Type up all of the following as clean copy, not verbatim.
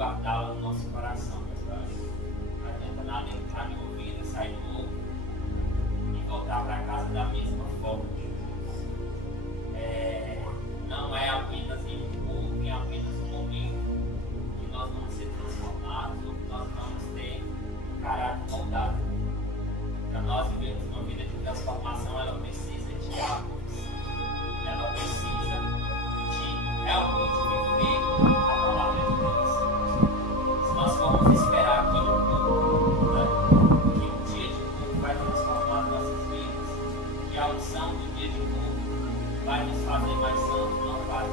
guardá-la no nosso coração, meu Pai. Não adianta nada entrar no ouvido, sair do outro e voltar para casa da mesma forma, Jesus. Não é apenas em um culto, é apenas um momento que nós vamos ser transformados, ou que nós vamos ter um caráter moldado. Para nós vivermos uma vida de transformação, ela precisa de hábitos. Ela precisa de realmente viver a palavra de Deus. Se nós formos esperar que um dia de culto vai transformar as nossas vidas, que a unção do dia de culto vai nos fazer mais santos, não vai.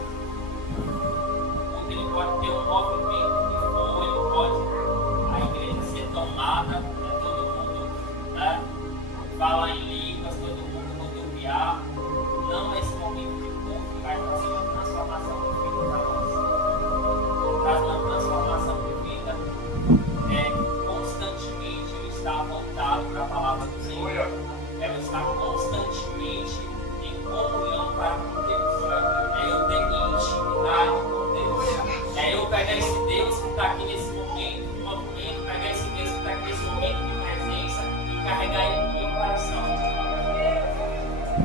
Porque ele pode ter um movimento que for, ele pode a igreja ser tomada, todo mundo fala em línguas, todo mundo rodopiar. Não é esse momento de culto que vai trazer uma transformação de vida para nós. Traz uma transformação de vida constantemente eu estar voltado para a palavra do Senhor. Eu estar constantemente em comunhão para com Deus. Eu ter intimidade com Deus. Eu pegar esse Deus que está aqui nesse momento, pegar esse Deus que está aqui nesse momento de presença e carregar ele no meu coração.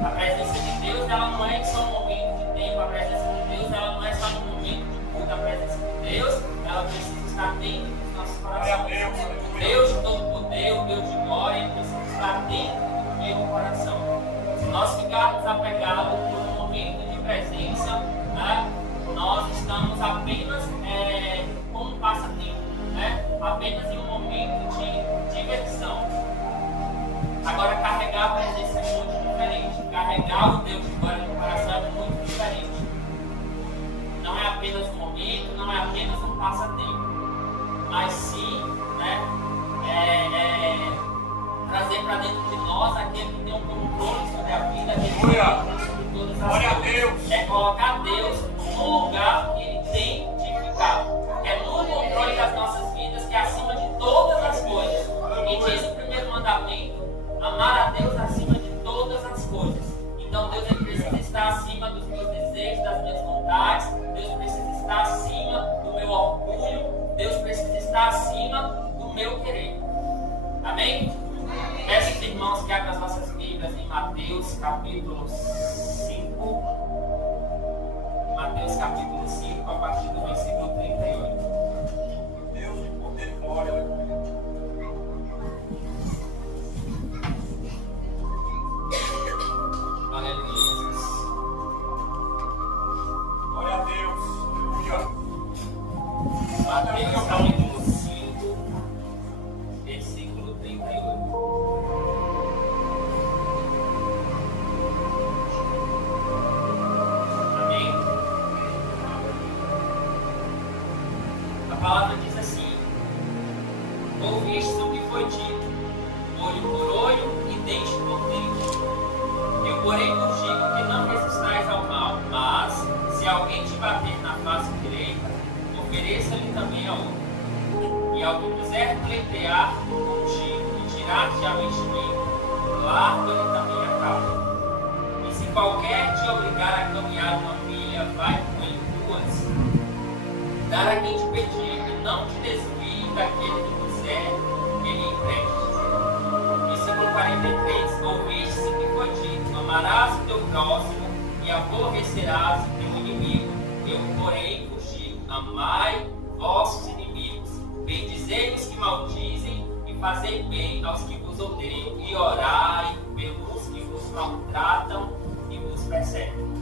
A presença de Deus, ela não é só um momento de tempo. A presença de Deus, ela não é só um momento de culto. A presença de Deus, ela precisa estar dentro dos nossos corações. O Deus de todo poder, o Deus de glória, ele precisa estar dentro do meu coração. Se nós ficarmos apegados por um momento de presença, nós estamos apenas como um passatempo, apenas em um momento de diversão. Agora, carregar a presença é muito diferente. Carregar o Deus de glória no coração é muito diferente. Não é apenas um momento, não é apenas um passatempo, mas sim trazer para dentro de nós aquele que tem um controle sobre a vida, aquele que tem um controle sobre todas as coisas. É colocar Deus no lugar que Ele tem de ficar. É no controle das nossas vidas, que é acima de todas as coisas. E diz o primeiro mandamento: amar a Deus acima de todas as coisas. Então Deus ele precisa estar acima dos meus desejos, das minhas vontades. Deus precisa estar acima do meu orgulho. Deus precisa estar acima do meu querer. Amém? Peço, irmãos, que abram as vossas Bíblias em Mateus capítulo 5. Mateus capítulo 5, a partir do versículo 38. Deus de poder e glória, Aleluia. glória a Deus, aleluia. Mateus capítulo 5, versículo 38. Amém? A palavra diz assim: ouviste o que foi dito, olho por olho e dente por dente. Eu, porém, vos digo que não resistais ao mal, mas, se alguém te bater na face direita, ofereça-lhe também a outra. E ao que quiser pleitear contigo e tirar-te a vestimenta, larga-lhe também a capa. E se qualquer te obrigar a caminhar uma milha, vai com ele duas. Dar a quem te pedir, e não te desvie daquele que quiser que lhe empreste. Versículo 43. Ouviste o que foi dito: amarás o teu próximo e aborrecerás o teu inimigo. Eu, porém, vos digo: amai vossos inimigos, bendizei os que maldizem e fazei bem aos que vos odeiam, e orai pelos que vos maltratam e vos perseguem.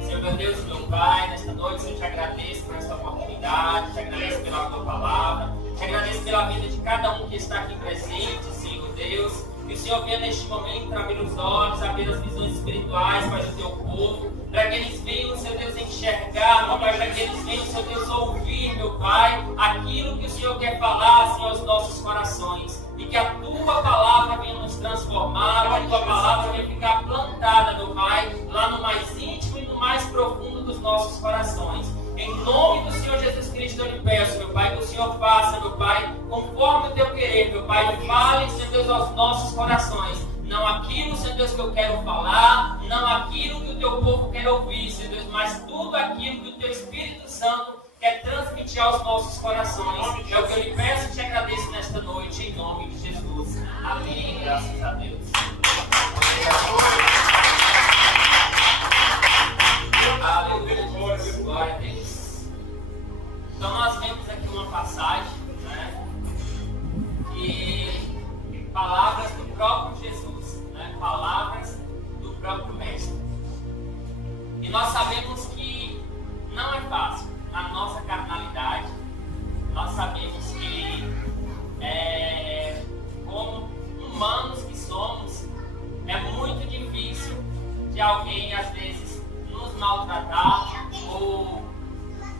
Senhor meu Deus e meu Pai, nesta noite eu te agradeço por esta oportunidade, te agradeço pela tua palavra, te agradeço pela vida de cada um que está aqui presente, Senhor Deus. Que o Senhor venha neste momento abrir os olhos, abrir as visões espirituais para o teu povo, para que eles venham, Senhor Deus, enxergar, meu Pai, para que eles venham, Senhor Deus, ouvir, meu Pai, aquilo que o Senhor quer falar, Senhor, aos nossos corações. E que a tua palavra venha nos transformar, que a tua palavra venha ficar plantada, meu Pai, lá no mais íntimo e no mais profundo dos nossos corações. Em nome do Senhor Jesus Cristo eu lhe peço, meu Pai, que o Senhor faça, meu Pai, conforme o teu querer, meu Pai. Fale, Senhor Deus, aos nossos corações. Não aquilo, Senhor Deus, que eu quero falar, não aquilo que o teu povo quer ouvir, Senhor Deus, mas tudo aquilo que o teu Espírito Santo quer transmitir aos nossos corações. É o que eu lhe peço e te agradeço nesta noite, em nome de Jesus. Amém. Graças a Deus. Aleluia. Glória a Deus. Então nós vemos aqui uma passagem, né? E palavras do próprio Jesus, né? Palavras do próprio Mestre. E nós sabemos que não é fácil na nossa carnalidade. Nós sabemos que como humanos que somos, é muito difícil de alguém às vezes nos maltratar, ou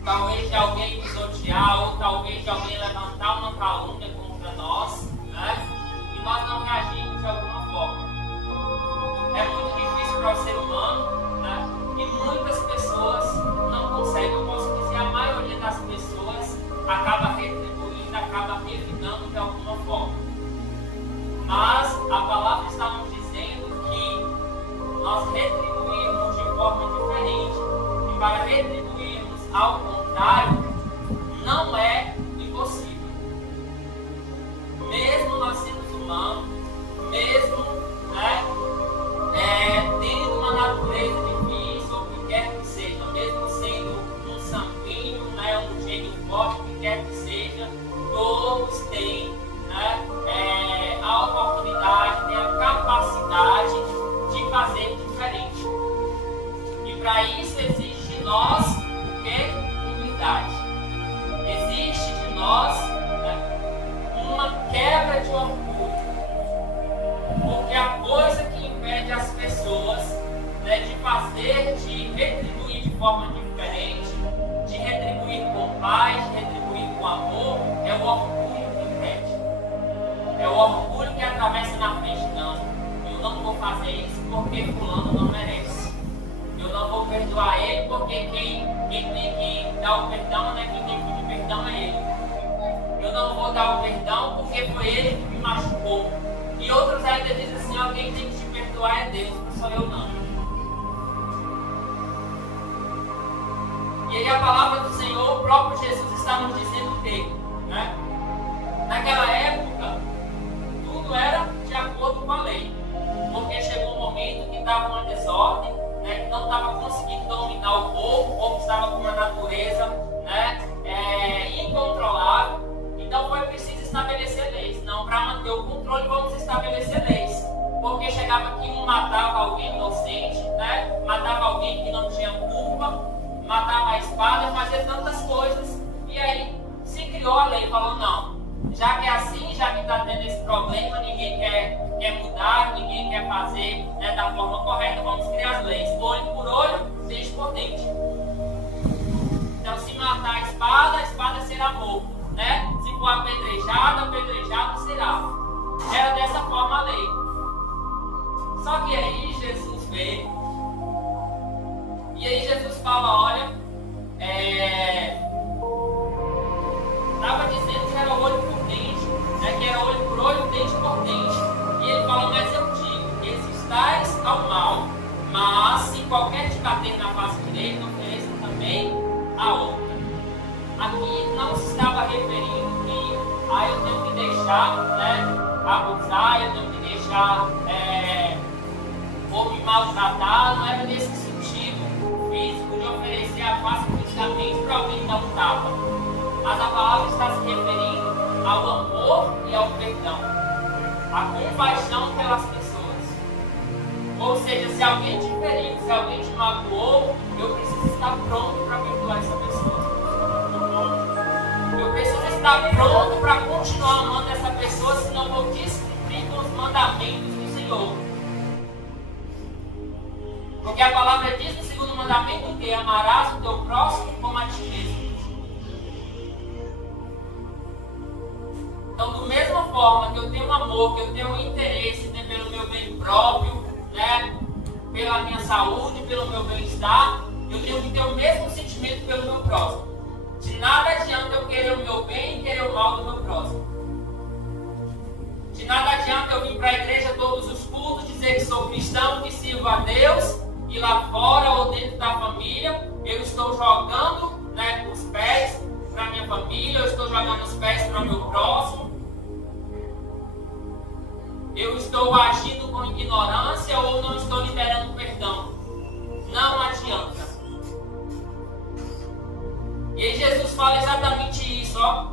talvez de alguém nos odiar, ou talvez de alguém levantar uma calúnia contra nós, né? E nós não reagimos de alguma forma. É muito difícil para o ser humano, né? E muitas pessoas não conseguem. Eu posso dizer, a maioria das pessoas acaba retribuindo, acaba revidando de alguma forma. Mas a palavra está nos dizendo que nós retribuímos de forma diferente. E para retribuirmos ao contrário, não é impossível. Mesmo nós sendo humanos, mesmo, né, tendo uma natureza difícil, ou o que quer que seja, mesmo sendo um sanguíneo, né, um gênio forte, o que quer que seja, todos têm, né, a oportunidade, têm a capacidade de fazer diferente. E para isso existe de nós o que? Humildade. Existe de nós, né, uma quebra de orgulho. Porque a coisa que impede as pessoas, né, de fazer, de retribuir de forma diferente, de retribuir com paz, de retribuir com amor, é o orgulho que impede. É o orgulho que atravessa na frente. Não, eu não vou fazer isso porque fulano não merece. Eu não vou perdoar ele porque quem tem que dar o perdão, né, quem tem que pedir perdão é ele. Eu não vou dar o perdão porque foi ele que me machucou. E outros ainda dizem assim, ó, quem tem que te perdoar é Deus, não sou eu não. E aí a palavra do Senhor, o próprio Jesus está nos dizendo o quê? Né? Naquela época, tudo era de acordo com a lei. Porque chegou um momento que estava uma desordem, né, que não estava conseguindo dominar o povo, o povo estava com uma natureza, né, incontrolável. Então foi preciso estabelecer leis. Não, para manter o controle, vamos estabelecer leis. Porque chegava que um matava alguém inocente, né, matava alguém que não tinha culpa, matava a espada, fazia tantas coisas. E aí se criou a lei, falou, não, já que é assim, já que está tendo esse problema, ninguém quer mudar, ninguém quer fazer, né, da forma correta, vamos criar as leis. Olho por olho, dente por dente. Então, se matar a espada será morto, né? Se for apedrejado será. Era dessa forma a lei. Só que aí Jesus veio, e aí Jesus fala, olha, estava dizendo que era olho por dente, né, que era olho por olho, dente por dente. E ele fala, mas eu digo, resistais ao mal, mas se qualquer te bater na face direita, ofereça também a outra. Aqui não se estava referindo que eu tenho que deixar, né, abusar, eu tenho que deixar ou me maltratar, não era nesse sentido físico de oferecer a face fisicamente para alguém dar um tapa. Mas a palavra está se referindo ao amor e ao perdão, a compaixão pelas pessoas. Ou seja, se alguém te feriu, se alguém te magoou, eu preciso estar pronto para perdoar essa pessoa. Eu preciso estar pronto para continuar amando essa pessoa, senão eu vou descumprir com os mandamentos do Senhor. Porque a palavra diz no segundo mandamento que amarás o teu próximo como a ti mesmo. Então, da mesma forma que eu tenho amor, que eu tenho interesse, né, pelo meu bem próprio, né, pela minha saúde, pelo meu bem-estar, eu tenho que ter o mesmo sentimento pelo meu próximo. De nada adianta eu querer o meu bem e querer o mal do meu próximo. De nada adianta eu vir para a igreja todos os cultos, dizer que sou cristão, que sirvo a Deus, e lá fora ou dentro da família, eu estou jogando, né, os pés, pés para o meu próximo? Eu estou agindo com ignorância ou não estou liberando perdão? Não adianta. E aí Jesus fala exatamente isso, ó.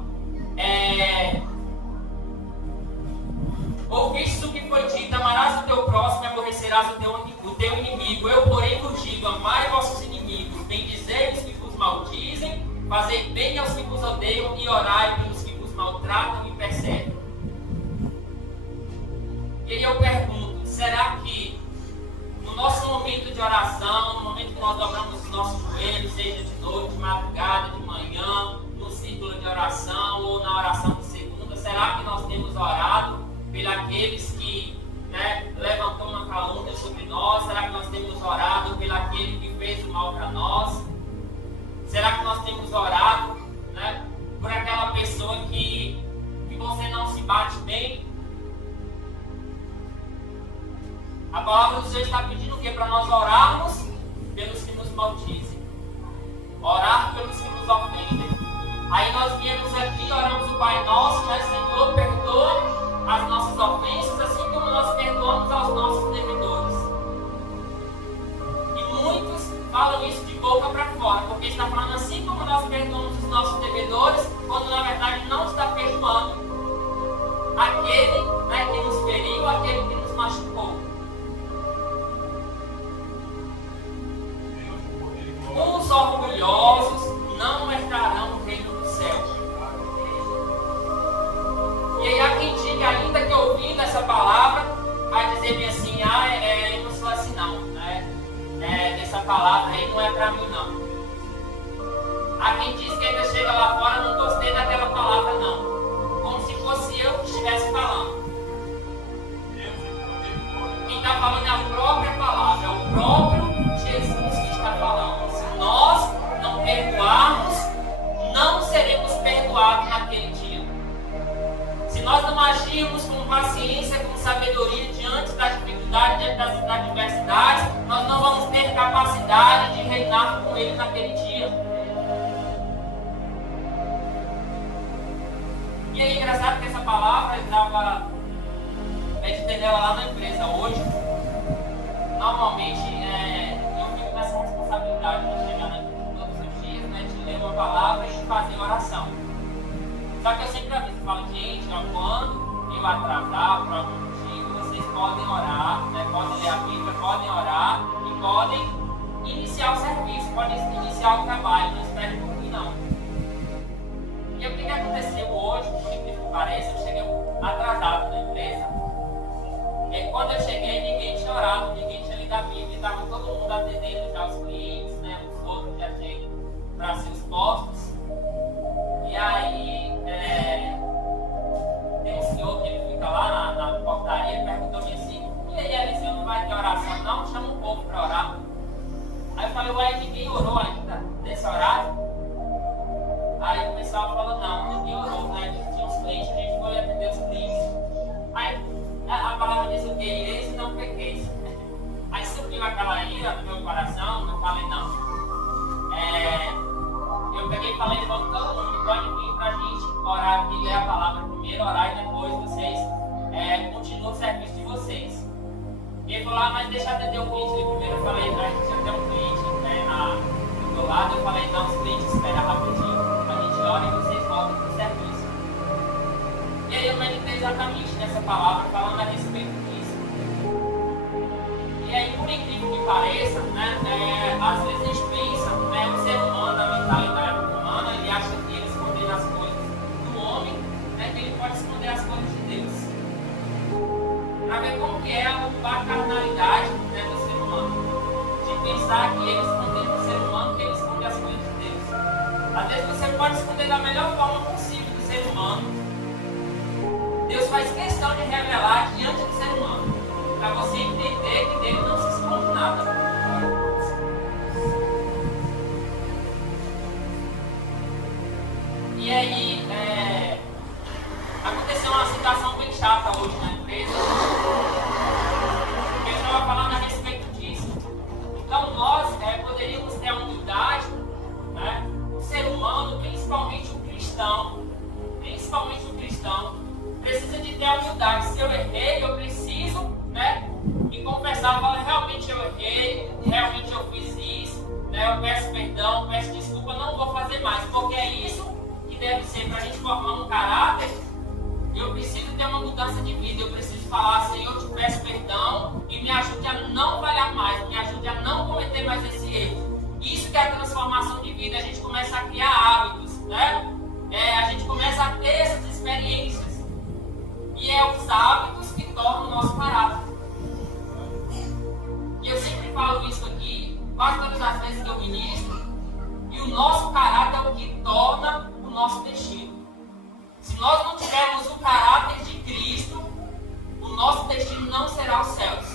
Ouviste o que foi dito: amarás o teu próximo e aborrecerás o teu inimigo. Eu, porém, vos digo: amai vossos inimigos, bendizei os que vos maldizem, fazei bem aos que vos odeiam e orai pelos que vos maltratam e perseguem. E aí eu pergunto: será que no nosso momento de oração, no momento que nós dobramos os nossos joelhos, seja de noite, de madrugada, de manhã, no círculo de oração ou na oração de segunda, será que nós temos orado pelos que levantou uma calúnia sobre nós? Será que nós temos orado pelaquele que fez o mal para nós? Será que nós temos orado por aquela pessoa que você não se bate bem? A palavra do Senhor está pedindo o quê? Para nós orarmos pelos que nos maldizem, orar pelos que nos ofendem. Aí nós viemos aqui, oramos o Pai Nosso, né? Senhor, perdoa as nossas ofensas, assim como nós perdoamos aos nossos devedores. E muitos falam isso de boca para fora, porque está falando assim como nós perdoamos os nossos devedores, quando na verdade não está perdoando aquele que nos feriu, aquele que nos machucou. Os orgulhosos não herdarão o reino do céu. E aí há quem diga ainda que ouvindo essa palavra vai dizer-me assim: eu não sou assim não, essa palavra aí não é para mim não. Há quem diz que ainda chega lá fora: não gostei daquela palavra não, como se fosse eu que estivesse falando. Quem está falando é a própria palavra, é o próprio Jesus que está falando. Se nós não perdoarmos, não seremos perdoados naquele dia. Se nós não agirmos com paciência, com sabedoria diante das dificuldades, diante das adversidades, nós não vamos ter capacidade de reinar com Ele naquele dia. E aí, engraçado que essa palavra eu estava meditando ela lá na empresa hoje. Normalmente eu fico nessa responsabilidade de chegar na empresa todos os dias, de ler uma palavra e de fazer oração. Só que eu sempre aviso, falo: gente, quando eu atrasar por algum motivo, vocês podem orar, podem ler a Bíblia, podem orar e podem iniciar o serviço, podem iniciar o trabalho, não esperem por mim não. E o que aconteceu hoje, por incrível que pareça, eu cheguei atrasado na empresa. E quando eu cheguei, ninguém tinha orado, ninguém tinha lido a Bíblia, estava todo mundo atendendo já os clientes, os outros já tinham para seus postos. E aí, tem um senhor que ele fica lá na portaria e perguntou-me assim: e aí, Eliseu, não vai ter oração não? Chama um povo para orar. Aí eu falei: ué, ninguém orou ainda nesse horário? Aí o pessoal falou: não, ninguém orou, a gente tinha uns clientes, a gente foi atender os clientes. Aí a palavra diz o quê? Ireis e não pequeis. Aí subiu aquela ira no meu coração, eu falei: não. Eu peguei e falei: vamos todo mundo, pode vir pra gente orar aqui, ler a palavra primeiro, orar e depois vocês continuam o serviço de vocês. E ele falou: mas deixa eu atender o cliente ali primeiro. Eu falei: a gente já tem um cliente do meu lado. Eu falei: não, os clientes esperam rapidinho, a gente ora e vocês voltam pro serviço. E aí eu meditei exatamente nessa palavra, falando a respeito disso. E aí, por incrível que pareça, às vezes a gente pensa, o ser humano, a mentalidade humana, ele acha que ele esconder as coisas do homem, que ele pode esconder as coisas de Deus. Para ver como que é a carnalidade do ser humano, de pensar que ele esconde do ser humano, que ele esconde as coisas de Deus. Às vezes você pode esconder da melhor forma possível do ser humano. Deus faz questão de revelar diante do ser humano, para você entender que dele não se esconde nada. E aí, aconteceu uma situação bem chata hoje na empresa. Eu estava falando a respeito disso. Então nós poderíamos ter a humildade, o ser humano, principalmente o cristão, em falar: Senhor, te peço perdão e me ajude a não falhar mais, me ajude a não cometer mais esse erro. Isso que é a transformação de vida. A gente começa a criar hábitos, né? A gente começa a ter essas experiências. E é os hábitos que tornam o nosso caráter. E eu sempre falo isso aqui, quase todas as vezes que eu ministro, e o nosso caráter é o que torna o nosso destino. Se nós não tivermos o caráter de Cristo, o nosso destino não será os céus.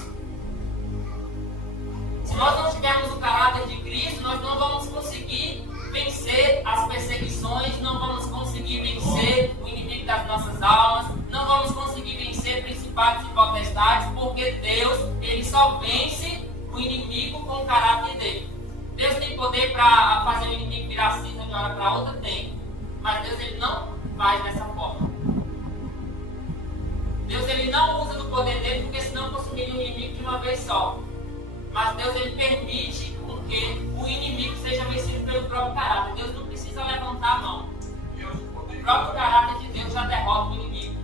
Se nós não tivermos o caráter de Cristo, nós não vamos conseguir vencer as perseguições, não vamos conseguir vencer o inimigo das nossas almas, não vamos conseguir vencer principados e potestades, porque Deus, Ele só vence o inimigo com o caráter dele. Deus tem poder para fazer o inimigo virar cinza de uma hora para outra? Tem. Mas Deus, Ele não faz dessa forma. Deus, Ele não usa do poder dele, porque senão consumiria o inimigo de uma vez só. Mas Deus, Ele permite com que o inimigo seja vencido pelo próprio caráter. Deus não precisa levantar a mão. O próprio caráter de Deus já derrota o inimigo.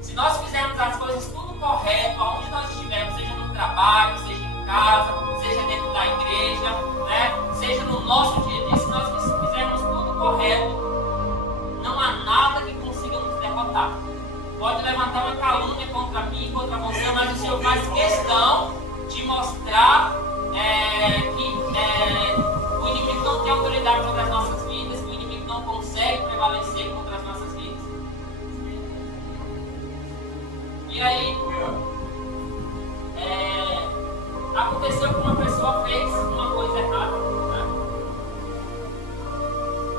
Se nós fizermos as coisas tudo correto, aonde nós estivermos, seja no trabalho, seja em casa, seja dentro da igreja, né? Seja no nosso dia a dia, se nós fizermos tudo correto, não há nada que consiga nos derrotar. Pode levantar uma calúnia contra mim, contra você, mas o Senhor faz questão de mostrar que o inimigo não tem autoridade sobre as nossas vidas, que o inimigo não consegue prevalecer contra as nossas vidas. E aí, aconteceu que uma pessoa fez uma coisa errada, né?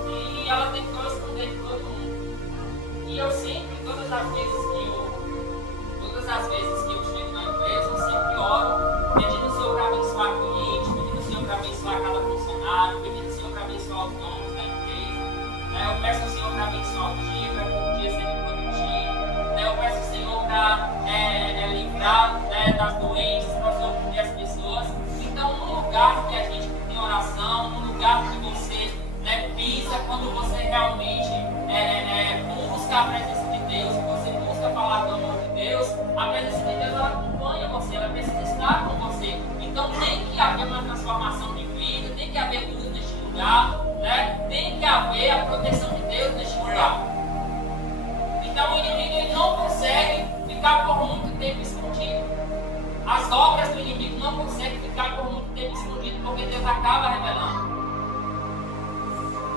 E ela tentou esconder de todo mundo. E eu sempre, todas as vezes que eu chego na empresa, eu sempre oro, pedindo o Senhor para abençoar o cliente, pedindo o Senhor para abençoar cada funcionário, pedindo o Senhor para abençoar os donos da empresa. Eu peço ao Senhor para abençoar o dia, para que o dia seja produtivo. Eu peço ao Senhor para livrar das doenças, para o Senhor cuidar as pessoas. Então, num lugar que a gente tem oração, num lugar que você pisa, quando você realmente busca a presença de Deus, que você busca falar do amor de Deus, a presença de Deus ela acompanha você, ela precisa estar com você. Então tem que haver uma transformação de vida, tem que haver luz neste lugar, né? Tem que haver a proteção de Deus neste lugar. Então o inimigo ele não consegue ficar por muito tempo escondido. As obras do inimigo não conseguem ficar por muito tempo escondido, porque Deus acaba revelando.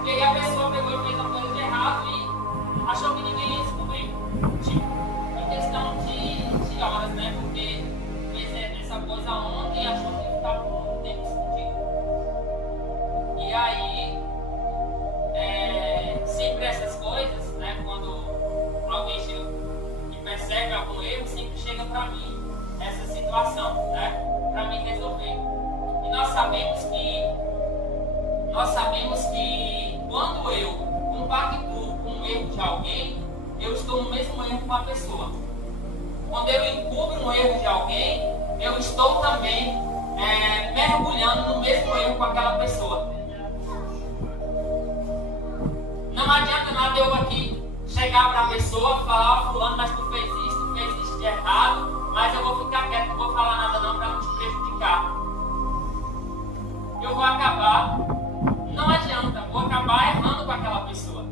E aí a pessoa pegou e fez uma coisa de errado e achou que ninguém ia descobrir. Em questão de horas, né? Porque fez essa coisa ontem e achou que ia ficar por muito tempo escondido. E aí, sempre essas coisas, né? Quando alguém chega e percebe algum erro, sempre chega para mim essa situação, né? Para mim resolver. E nós sabemos que quando eu compactuo com o erro de alguém, eu estou no mesmo erro com a pessoa. Quando eu encubro um erro de alguém, eu estou também mergulhando no mesmo erro com aquela pessoa. Não adianta nada eu aqui chegar para a pessoa e falar: fulano, mas tu fez isso de errado, mas eu vou ficar quieto, não vou falar nada não para não te prejudicar. Eu vou acabar, não adianta, vou acabar errando com aquela pessoa.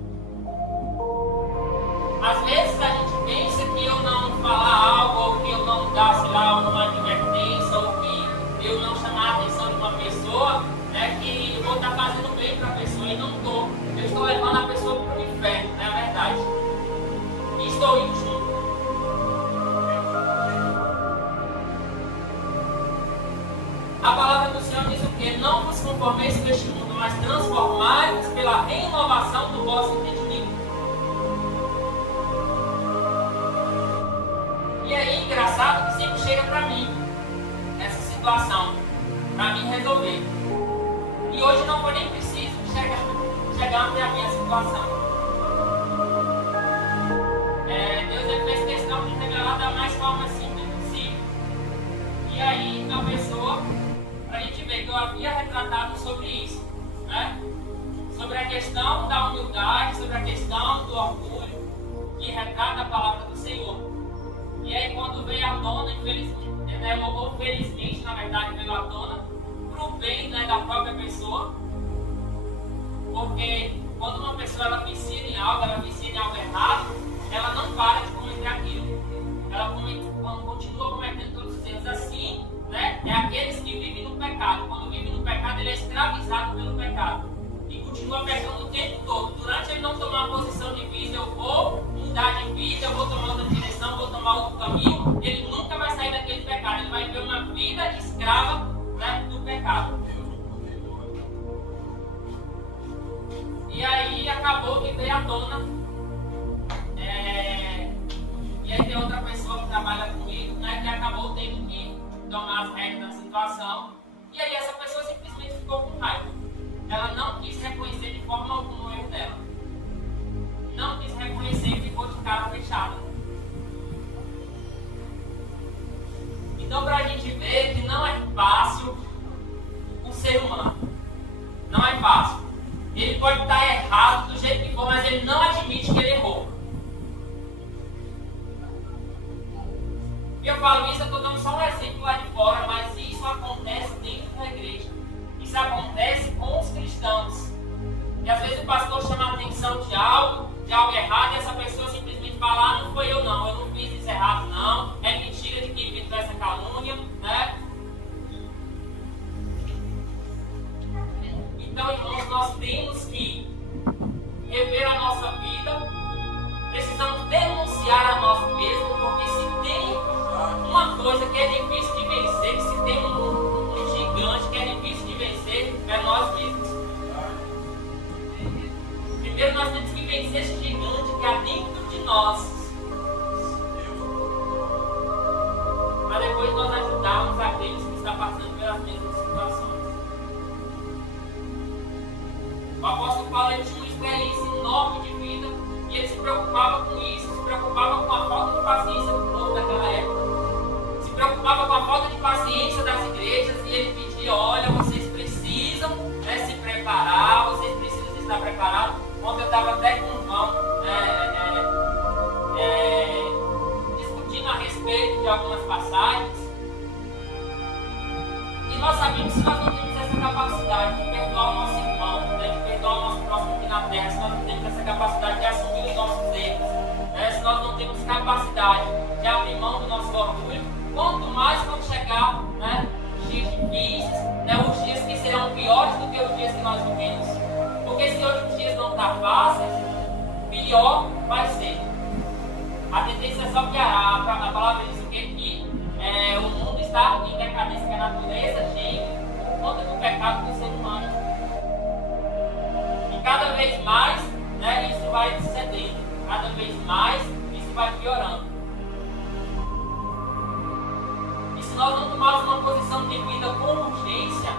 Às vezes a gente pensa que eu não falar algo, ou que eu não dar, sei lá, uma advertência, ou que eu não chamar a atenção de uma pessoa, que eu vou estar fazendo bem para a pessoa, e não estou. Eu estou levando a pessoa para o inferno, não é verdade? E estou indo junto. A palavra do Senhor diz o quê? Não vos conformeis com este mundo, mas transformai-vos pela renovação do vosso entendimento. E aí, engraçado que sempre chega para mim essa situação, para mim resolver. E hoje não foi nem preciso chegar até a minha situação. Deus ele fez questão de revelar da mais forma simples possível. E aí, a pessoa, para a gente ver que eu havia retratado sobre isso, né? Sobre a questão da humildade, sobre a questão do orgulho, que retrata a palavra do Senhor. tona, infelizmente, né, ou felizmente, na verdade, veio à tona para o bem, né, da própria pessoa. Porque quando uma pessoa ela vicia em algo errado, ela não para de cometer aquilo. Ela continua cometendo todos os erros. Assim, né, é aqueles que vivem no pecado. Quando vive no pecado, ele é escravizado pelo pecado. E continua pecando o tempo todo. Durante ele não tomar uma posição de vida, eu vou mudar de vida, eu vou tomar outra direção, vou tomar outro caminho, ele nunca vai sair daquele pecado. Ele vai viver uma vida escrava, né, do pecado. E aí acabou que veio à tona. E aí tem outra pessoa que trabalha comigo, né, que acabou tendo que tomar as regras da situação. E aí essa pessoa simplesmente ficou com raiva. Ela não quis reconhecer de forma alguma o erro dela. Não quis reconhecer e ficou de cara fechada. Então, para a gente ver que não é fácil o ser humano. Não é fácil. Ele pode estar errado do jeito que for, mas ele não admite que ele errou. E eu falo isso, eu estou dando só um exemplo lá de fora, mas isso acontece dentro da igreja. Isso acontece com os cristãos. E às vezes o pastor chama a atenção de algo errado, e essa pessoa simplesmente fala: ah, não foi eu não fiz isso errado não, é mentira de quem inventou essa calúnia, né? Então, irmãos, nós temos que rever a nossa vida, precisamos denunciar a nós mesmos, porque se tem uma coisa que é difícil de vencer, se tem um gigante que é difícil de vencer, é nós mesmos. Primeiro nós temos que vencer esse gigante que há dentro de nós, para depois nós ajudarmos aqueles que estão passando pelas mesmas situações. O apóstolo Paulo tinha uma experiência enorme de vida e ele se preocupava com isso, se preocupava com a falta de paciência do povo daquela época, se preocupava com a falta de paciência das igrejas, e ele pedia: olha, vocês precisam, né, se preparar, vocês precisam estar preparados. Ontem eu estava até com o João discutindo a respeito de algumas passagens, e nós sabemos que se nós não temos essa capacidade de perdoar o nosso irmão, né, de perdoar o nosso próximo aqui na terra, se nós não temos essa capacidade de assumir os nossos erros, né, se nós não temos capacidade de abrir mão do nosso orgulho, quanto mais quando chegar, né, os dias difíceis, né, os dias que serão piores do que os dias que nós vivemos. Porque se hoje os dias não estão fáceis, pior vai ser. A tendência é só piorar. A palavra diz o quê? Que o mundo está em decadência, que a natureza geme por conta do pecado do ser humano. E cada vez mais, né, isso vai cedendo. Cada vez mais isso vai piorando. E se nós não tomarmos uma posição de vida com urgência,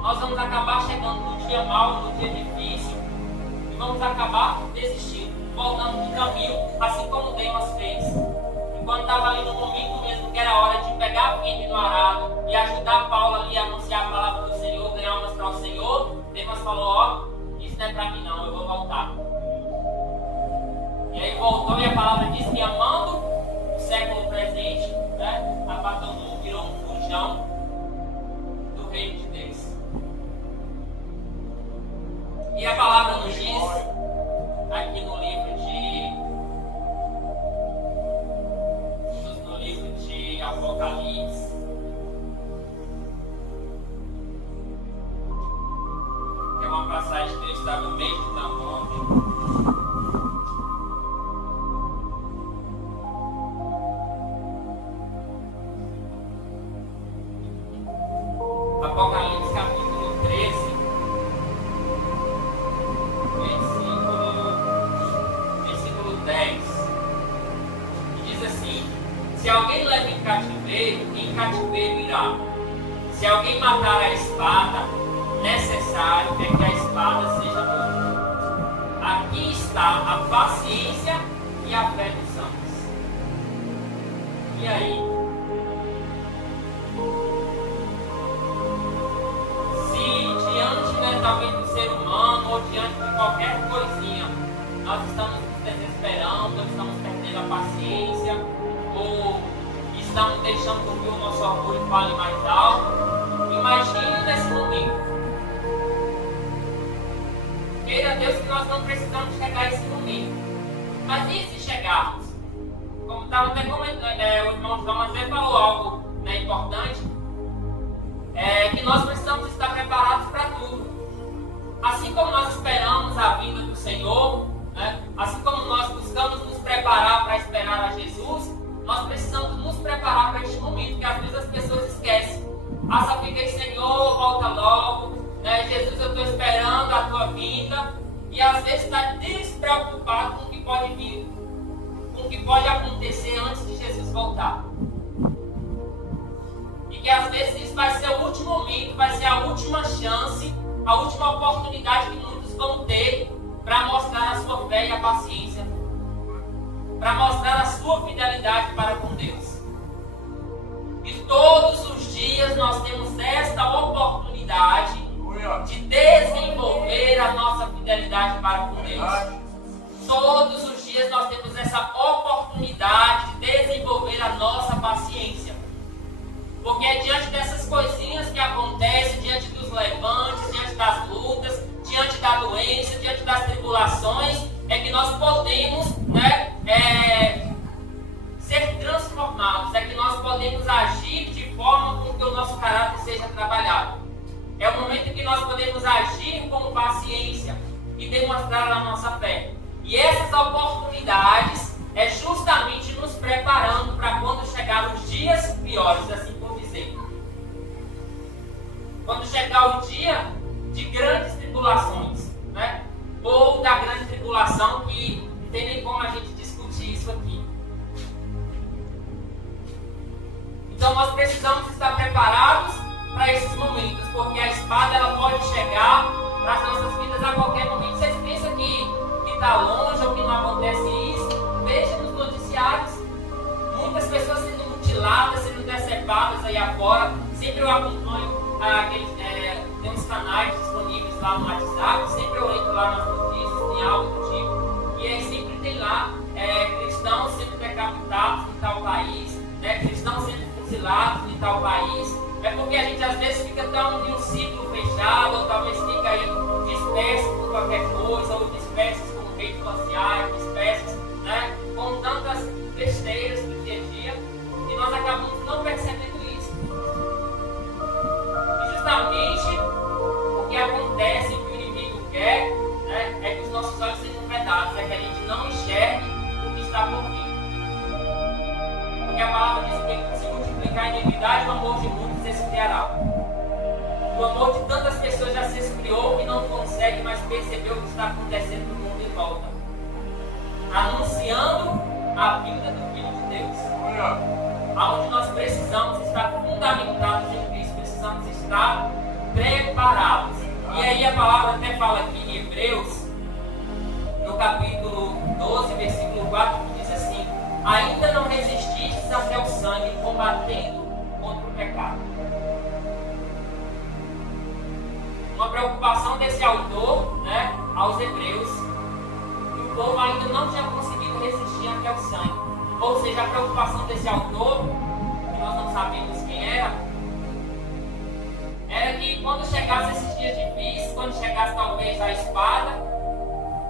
nós vamos acabar chegando no dia mau, no dia difícil, e vamos acabar desistindo, voltando de caminho, assim como Demas fez. E quando estava ali no momento mesmo que era hora de pegar firme no arado e ajudar Paulo ali a anunciar a palavra do Senhor, ganhar almas para o Senhor, Demas falou: ó, isso não é para mim não, eu vou voltar. E aí voltou, e a palavra diz que, amando o século presente, né, abandonou, virou um fujão do reino de Deus. E a palavra nos diz, aqui no livro de Apocalipse, que é uma passagem que está no meio do ontem. Apocalipse capítulo 13, versículo 10, diz assim: se alguém leva em cativeiro irá. Se alguém matar a espada, necessário é que a espada seja morta. Aqui está a paciência e a fé dos santos. E aí? Se diante, né, talvez do ser humano ou diante de qualquer coisinha, nós estamos nos desesperando, nós estamos perdendo a paciência, ou deixando com que o nosso orgulho fale mais alto. Imagine nesse momento. Queira Deus que nós não precisamos chegar a esse momento. Mas e se chegarmos? Como estava até comentando, o irmão João até falou algo importante, que nós precisamos estar preparados para tudo. Assim como nós esperamos a vinda do Senhor, assim como nós buscamos nos preparar para esperar a Jesus, nós precisamos nos preparar para este momento, que às vezes as pessoas esquecem. Só fiquei, Senhor, volta logo, Jesus, eu estou esperando a tua vinda, e às vezes está despreocupado com o que pode vir, com o que pode acontecer antes de Jesus voltar. E que às vezes isso vai ser o último momento, vai ser a última chance, a última oportunidade que muitos vão ter para mostrar a sua fé e a paciência, para mostrar a sua fidelidade para com Deus. E todos os dias nós temos esta oportunidade de desenvolver a nossa fidelidade para com Deus. Todos os dias nós temos essa oportunidade de desenvolver a nossa paciência. Porque é diante dessas coisinhas que acontecem, diante dos levantes, diante das lutas, diante da doença, diante das tribulações, é que nós podemos ser transformados, é que nós podemos agir de forma com que o nosso caráter seja trabalhado. É o momento em que nós podemos agir com paciência e demonstrar a nossa fé. E essas oportunidades é justamente nos preparando para quando chegar os dias piores, assim por dizer. Quando chegar o dia de grandes tribulações, ou da grande tribulação, que não tem nem como a gente discutir isso aqui. Então nós precisamos estar preparados para esses momentos, porque a espada ela pode chegar para as nossas vidas a qualquer momento. Vocês pensam que está longe ou que não acontece isso? Veja nos noticiários, muitas pessoas sendo mutiladas, sendo decepadas aí afora. Sempre eu acompanho tem uns canais disponíveis lá no WhatsApp, sempre eu entro lá nas notícias, tem algo do tipo, e aí sempre tem lá cristãos sendo decapitados em tal país, cristãos sendo fuzilados em tal país. É porque a gente às vezes fica tão em um ciclo fechado, ou talvez fica aí disperso com qualquer coisa, ou dispersos com redes sociais, dispersos com tantas besteiras do dia a dia, e nós acabamos não percebendo isso. E justamente o que acontece, o que o inimigo quer, é que os nossos olhos sejam vedados, é que a gente não enxergue o que está por vir. Porque a palavra diz que se multiplicar a iniquidade, o amor de muitos se esfriará. O amor de tantas pessoas já se esfriou que não consegue mais perceber o que está acontecendo no mundo em volta. Anunciando a vinda do Filho de Deus. Aonde nós precisamos estar fundamentados em Cristo, precisamos estar preparados. E aí a palavra até fala aqui em Hebreus, no capítulo 12, versículo 4, que diz assim: ainda não resististes até o sangue, combatendo contra o pecado. Uma preocupação desse autor, aos hebreus, que o povo ainda não tinha conseguido resistir até o sangue. Ou seja, a preocupação desse autor, que nós não sabemos quem era que quando chegasse esses dias difíceis, quando chegasse talvez a espada,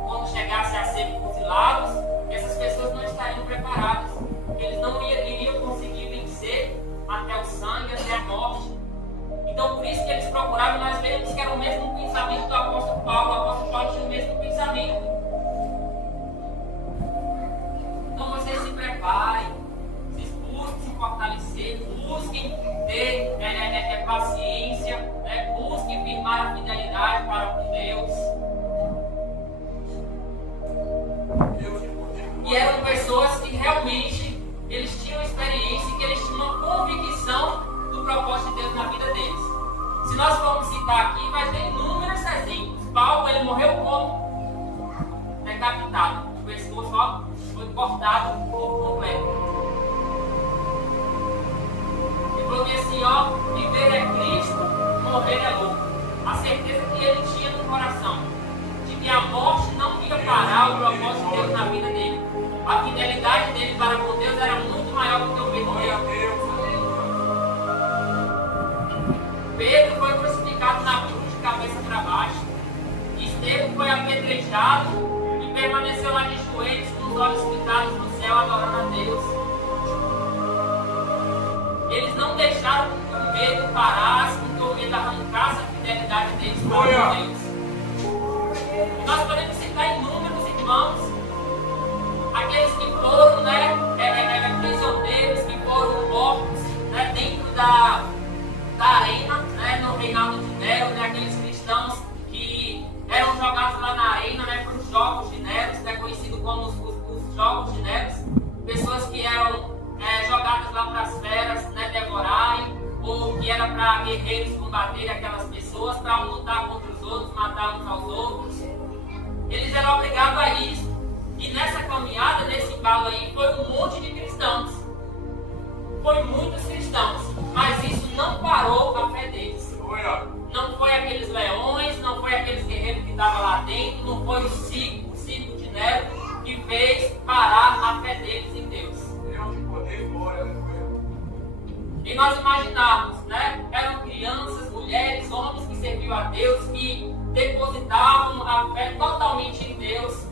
quando chegasse a ser fuzilados, essas pessoas não estariam preparadas. Eles não iriam conseguir vencer até o sangue, até a morte. Então, por isso que eles procuravam, nós vemos que era o mesmo pensamento do apóstolo Paulo. O apóstolo Paulo tinha o mesmo pensamento. Então, vocês se preparem, vocês busquem se fortalecer, busquem ter paciência, busquem firmar a fidelidade para com Deus. E eram pessoas que realmente eles tinham experiência, que eles tinham uma convicção do propósito de Deus na vida deles. Se nós formos citar aqui, vai ter inúmeros exemplos. Paulo, ele morreu como? Decapitado. O pescoço foi cortado por completo. Ele falou assim, viver é Cristo, morrer é lucro. A certeza que ele tinha no coração, de que a morte não ia parar o propósito de Deus na vida dele. A fidelidade dele para com Deus era muito maior do que o medo dele. apedrejado e permaneceu lá de joelhos com os olhos fitados no céu, adorando a Deus. Eles não deixaram que o medo parasse, que o medo arrancasse a fidelidade deles para Deus. E nós podemos citar inúmeros irmãos, aqueles que foram prisioneiros, que foram mortos dentro da arena, no reinado de Nero, aqueles cristãos que eram jogados lá na arena para os jogos de Nero, conhecido como os jogos de Nero, pessoas que eram jogadas lá para as feras devorarem, ou que era para guerreiros combaterem aquelas pessoas, para um lutar contra os outros, matar uns aos outros. Eles eram obrigados a isso. E nessa caminhada, nesse embalo aí, foi um monte de cristãos. Foi muitos cristãos. Mas isso não parou a fé deles. Não foi aqueles leões, não foi aqueles guerreiros que estavam lá dentro, não foi o circo de Nero que fez parar a fé deles em Deus. E nós imaginarmos, eram crianças, mulheres, homens que serviam a Deus, que depositavam a fé totalmente em Deus.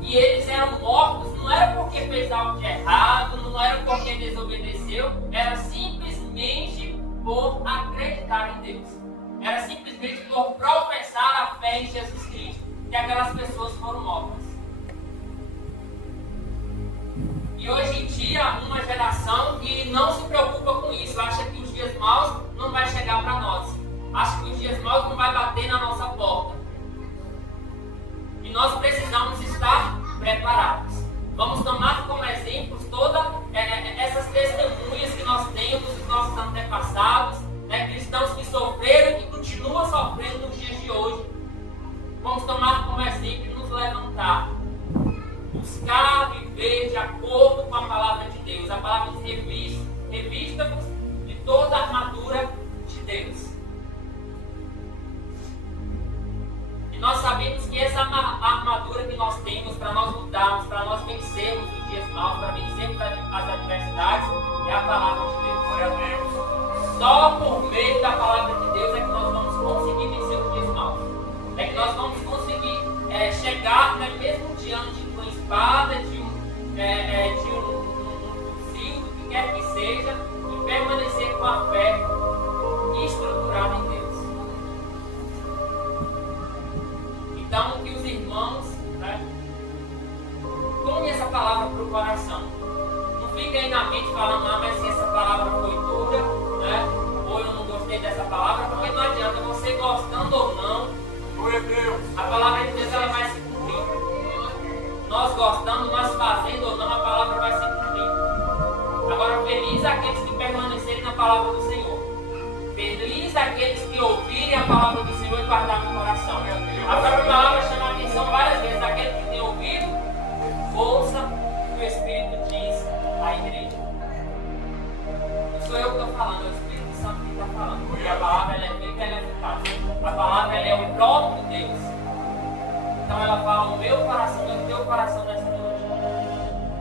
E eles eram mortos, não era porque fez algo de errado, não era porque desobedeceu, era simplesmente por acreditar em Deus. Era simplesmente por professar a fé em Jesus Cristo, que aquelas pessoas foram mortas. E hoje em dia, uma geração que não se preocupa com isso, acha que os dias maus não vai chegar para nós. Acha que os dias maus não vai bater na nossa porta. E nós precisamos estar preparados. Vamos tomar como exemplos todas essas testemunhas que nós temos dos nossos antepassados, cristãos que sofreram e que continuam sofrendo nos dias de hoje. Vamos tomar como exemplo e nos levantar. Buscar viver de acordo com a palavra de Deus. A palavra diz: revista-vos de toda a armadura de Deus. E nós sabemos que essa armadura que nós temos para nós lutarmos, para nós vencermos os dias maus, para vencermos as adversidades, é a palavra de Deus. Glória a Deus. Só por meio da palavra de Deus é que nós vamos conseguir vencer os dias maus. É que nós vamos conseguir chegar, mesmo diante de uma espada, de um fuzil, do que quer que seja, e permanecer com a fé estruturada em Deus. Então, que os irmãos tomem essa palavra para o coração. Não fiquem aí na mente falando, mas se essa palavra foi dura, ou eu não gostei dessa palavra, porque não adianta, você gostando ou não, a palavra de Deus ela vai se cumprir. Nós gostando, nós fazendo ou não, a palavra vai se cumprir. Agora, feliz aqueles que permanecerem na palavra do Senhor. Feliz aqueles que ouvirem a palavra do Senhor e guardar no coração. A própria palavra chama a atenção várias vezes. Aquele que tem ouvido, ouça o que o Espírito diz à igreja. Não sou eu que estou falando, é o Espírito Santo que está falando. Porque a palavra ela é viva e ela é eficaz. A palavra ela é o próprio Deus. Então ela fala no meu coração e no teu coração nessa noite.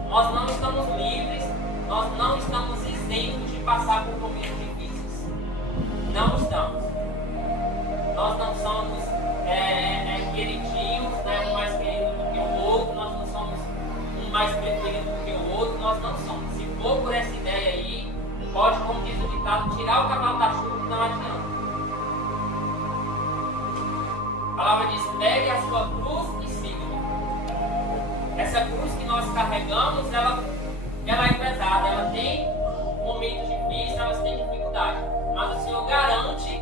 Nós não estamos livres, nós não estamos isentos de passar por momentos difíceis. Não estamos. Nós não somos queridinhos, um mais querido do que o outro, nós não somos um mais preferido do que o outro, nós não somos. Se for por essa ideia aí, pode, como diz o ditado, tirar o cavalo da chuva que não adianta. A palavra diz: pegue a sua cruz e siga-me. Essa cruz que nós carregamos, ela é pesada, ela tem momentos difíceis, ela tem dificuldade. Mas o Senhor garante,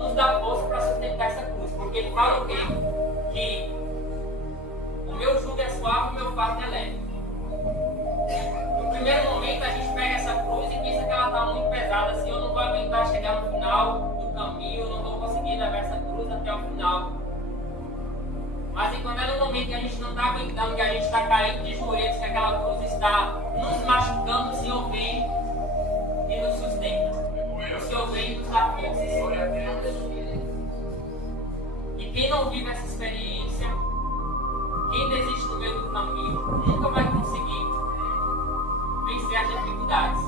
nos dá força para sustentar essa cruz. Porque Ele fala o quê? Que o meu jugo é suave, o meu fardo é leve. No primeiro momento a gente pega essa cruz e pensa que ela está muito pesada, assim, eu não vou aguentar chegar no final do caminho, eu não vou conseguir levar essa cruz até o final. Mas quando é no momento que a gente não está aguentando, que a gente está caindo de joelhos, que aquela cruz está nos machucando, o Senhor vem e nos sustenta. O Senhor vem e nos dá forças. E quem não vive essa experiência, quem desiste no meio do caminho, nunca vai conseguir vencer as dificuldades.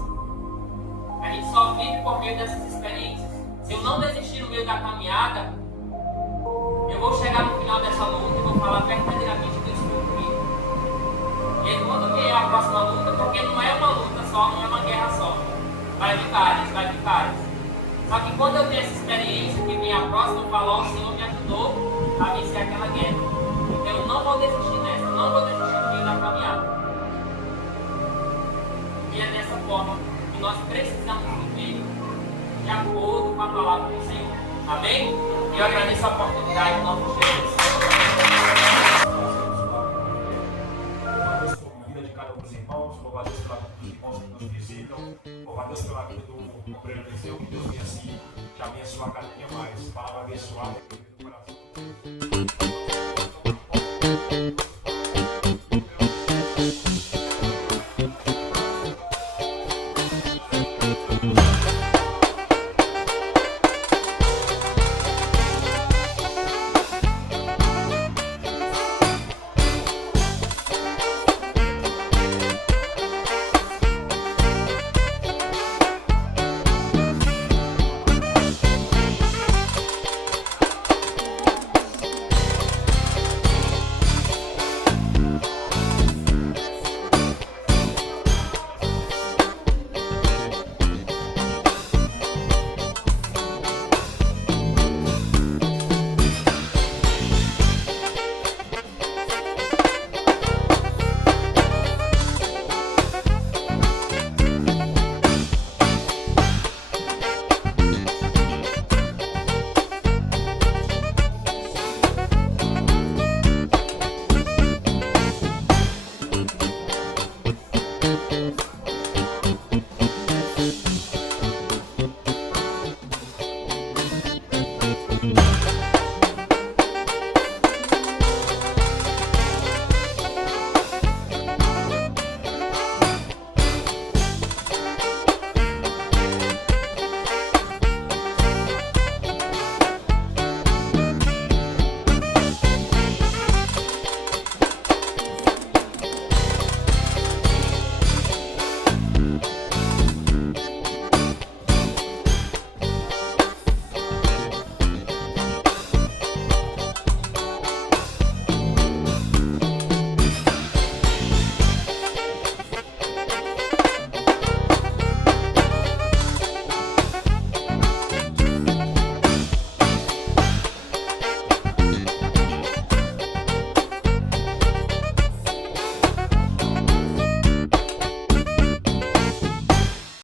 A gente só vive por meio dessas experiências. Se eu não desistir no meio da caminhada, eu vou chegar no final dessa luta e vou falar verdadeiramente o que Deus foi comigo. E aí, quando vier a próxima luta, porque não é uma luta só, não é uma guerra só. Vai vir várias. Só que quando eu tenho essa experiência, que vem a próxima, eu falo, ó, o Senhor me ajudou a vencer aquela guerra. Então eu não vou desistir nessa, não vou desistir no meio da caminhada. E é dessa forma que nós precisamos viver de acordo com a palavra do Senhor. Amém? Eu agradeço a oportunidade em nome de Jesus. A vida de cada um dos irmãos, louva a Deus pela vida dos irmãos que nos visitam, louva a Deus pela vida do obreiro Eliseu, que Deus venha assim te abençoar cada dia mais. Palavra abençoada.